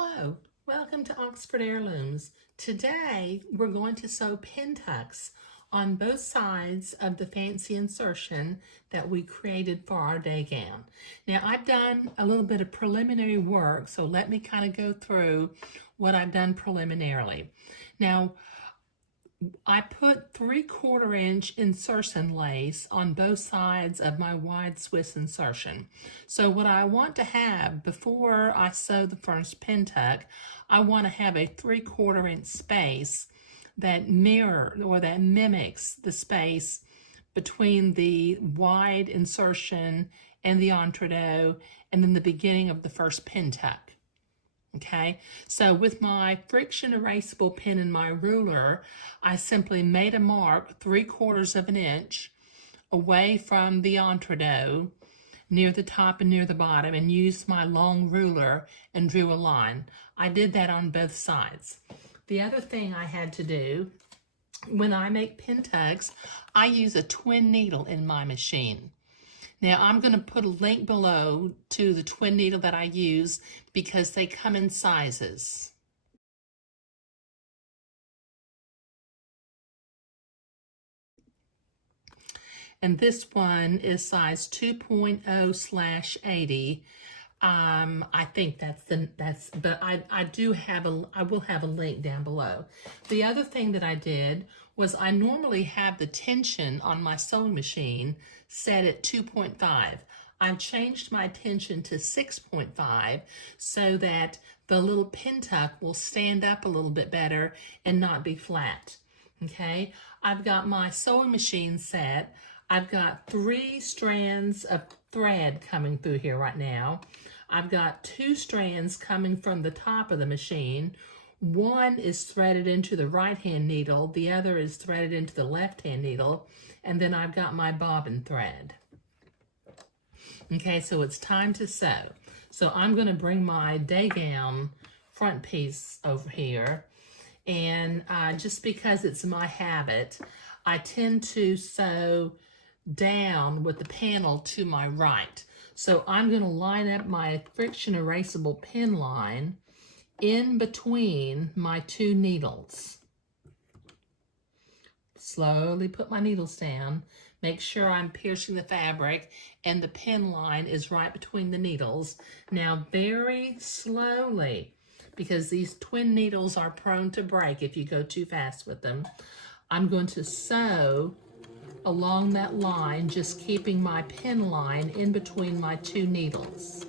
Hello, welcome to Oxford Heirlooms. Today we're going to sew pin tucks on both sides of the fancy insertion that we created for our day gown. Now I've done a little bit of preliminary work, so let me kind of go through what I've done preliminarily. Now I put 3/4 inch insertion lace on both sides of my wide Swiss insertion. So what I want to have before I sew the first pin tuck, I want to have a 3/4 inch space that mimics the space between the wide insertion and the entredot and then the beginning of the first pin tuck. Okay, so with my friction erasable pen and my ruler, I simply made a mark 3/4 of an inch away from the entredot near the top and near the bottom and used my long ruler and drew a line. I did that on both sides. The other thing I had to do when I make pin tucks, I use a twin needle in my machine. Now I'm going to put a link below to the twin needle that I use because they come in sizes. And this one is size 2.0/80. I think but I will have a link down below. The other thing that I did was I normally have the tension on my sewing machine set at 2.5. I've changed my tension to 6.5 so that the little pin tuck will stand up a little bit better and not be flat. Okay, I've got my sewing machine set. I've got 3 strands of thread coming through here right now. I've got 2 strands coming from the top of the machine. One is threaded into the right-hand needle, the other is threaded into the left-hand needle, and then I've got my bobbin thread. Okay, so it's time to sew. So I'm going to bring my day gown front piece over here, and just because it's my habit, I tend to sew down with the panel to my right. So I'm going to line up my friction erasable pin line in between my 2 needles. Slowly put my needles down. Make sure I'm piercing the fabric and the pin line is right between the needles. Now very slowly, because these twin needles are prone to break if you go too fast with them, I'm going to sew along that line, just keeping my pin line in between my 2 needles.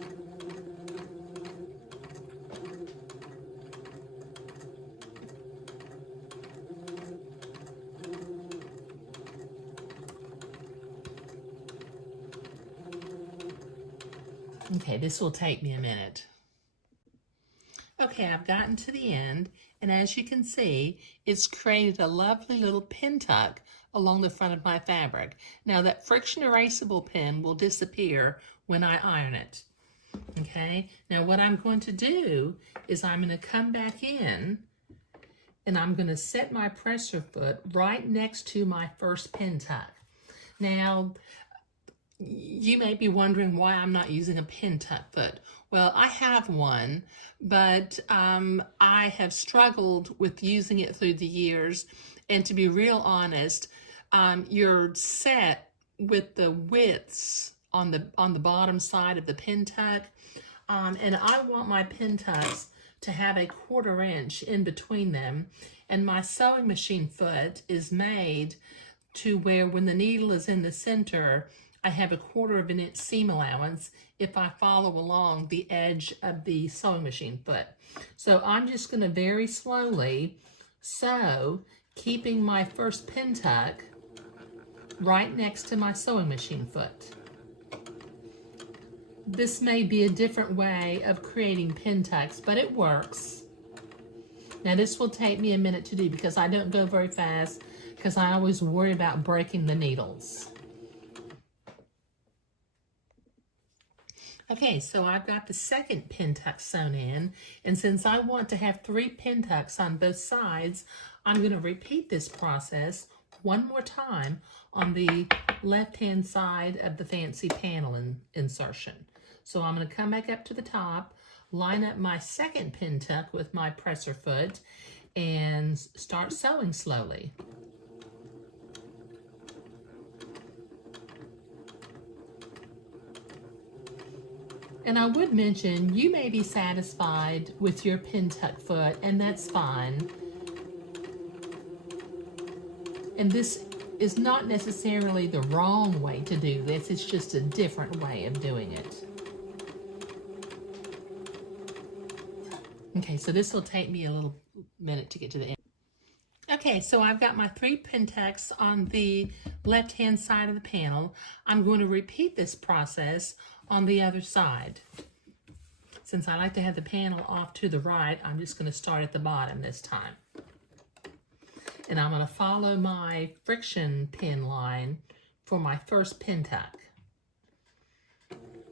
Okay, this will take me a minute. Okay, I've gotten to the end, and as you can see, it's created a lovely little pin tuck along the front of my fabric. Now that friction erasable pin will disappear when I iron it. Okay, now what I'm going to do is I'm going to come back in and I'm going to set my presser foot right next to my first pin tuck. Now, you may be wondering why I'm not using a pin tuck foot. Well, I have one, but I have struggled with using it through the years. And to be real honest, you're set with the widths on the bottom side of the pin tuck. And I want my pin tucks to have a 1/4 inch in between them. And my sewing machine foot is made to where when the needle is in the center, I have a 1/4 inch seam allowance if I follow along the edge of the sewing machine foot. So I'm just going to very slowly sew, keeping my first pin tuck right next to my sewing machine foot. This may be a different way of creating pin tucks, but it works. Now this will take me a minute to do because I don't go very fast because I always worry about breaking the needles. Okay, so I've got the second pin tuck sewn in, and since I want to have 3 pin tucks on both sides, I'm going to repeat this process one more time on the left-hand side of the fancy panel insertion. So I'm going to come back up to the top. line up my second pin tuck with my presser foot and start sewing slowly. And I would mention, you may be satisfied with your pin tuck foot, and that's fine. And this is not necessarily the wrong way to do this, it's just a different way of doing it. Okay, so this will take me a little minute to get to the end. Okay, so I've got my 3 pin tucks on the left-hand side of the panel. I'm going to repeat this process on the other side. Since I like to have the panel off to the right, I'm just going to start at the bottom this time. And I'm going to follow my friction pin line for my first pin tuck.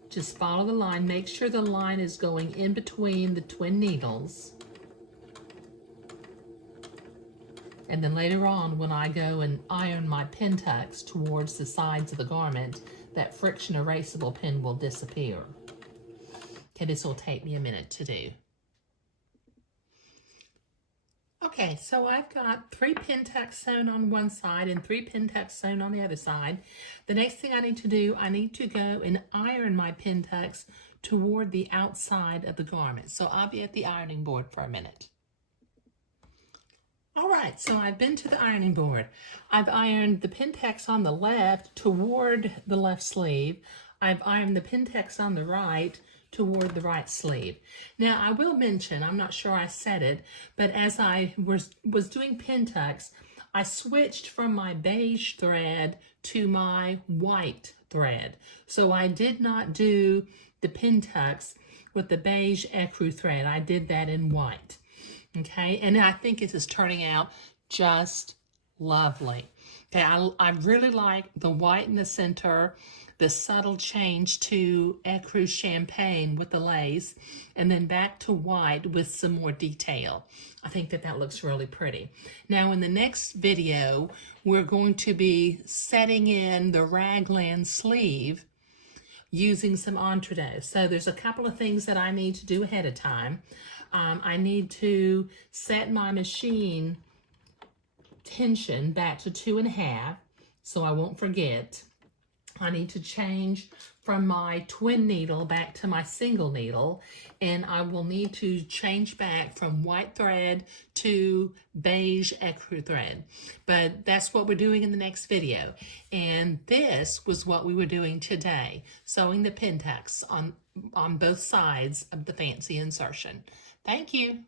Just follow the line. Make sure the line is going in between the twin needles. And then later on, when I go and iron my pin tucks towards the sides of the garment, that friction erasable pin will disappear. Okay, this will take me a minute to do. Okay, so I've got 3 pin tucks sewn on one side and 3 pin tucks sewn on the other side. The next thing I need to do, I need to go and iron my pin tucks toward the outside of the garment. So I'll be at the ironing board for a minute. All right, so I've been to the ironing board. I've ironed the pin tucks on the left toward the left sleeve. I've ironed the pin tucks on the right toward the right sleeve. Now, I will mention, I'm not sure I said it, but as I was doing pin tucks, I switched from my beige thread to my white thread. So I did not do the pin tucks with the beige ecru thread. I did that in white. Okay, and I think it is turning out just lovely. Okay, I really like the white in the center, the subtle change to ecru champagne with the lace, and then back to white with some more detail. I think that looks really pretty. Now in the next video, we're going to be setting in the raglan sleeve using some entredeux. So there's a couple of things that I need to do ahead of time. I need to set my machine tension back to 2.5 so I won't forget. I need to change from my twin needle back to my single needle, and I will need to change back from white thread to beige ecru thread. But that's what we're doing in the next video. And this was what we were doing today, sewing the pin tucks on both sides of the fancy insertion. Thank you.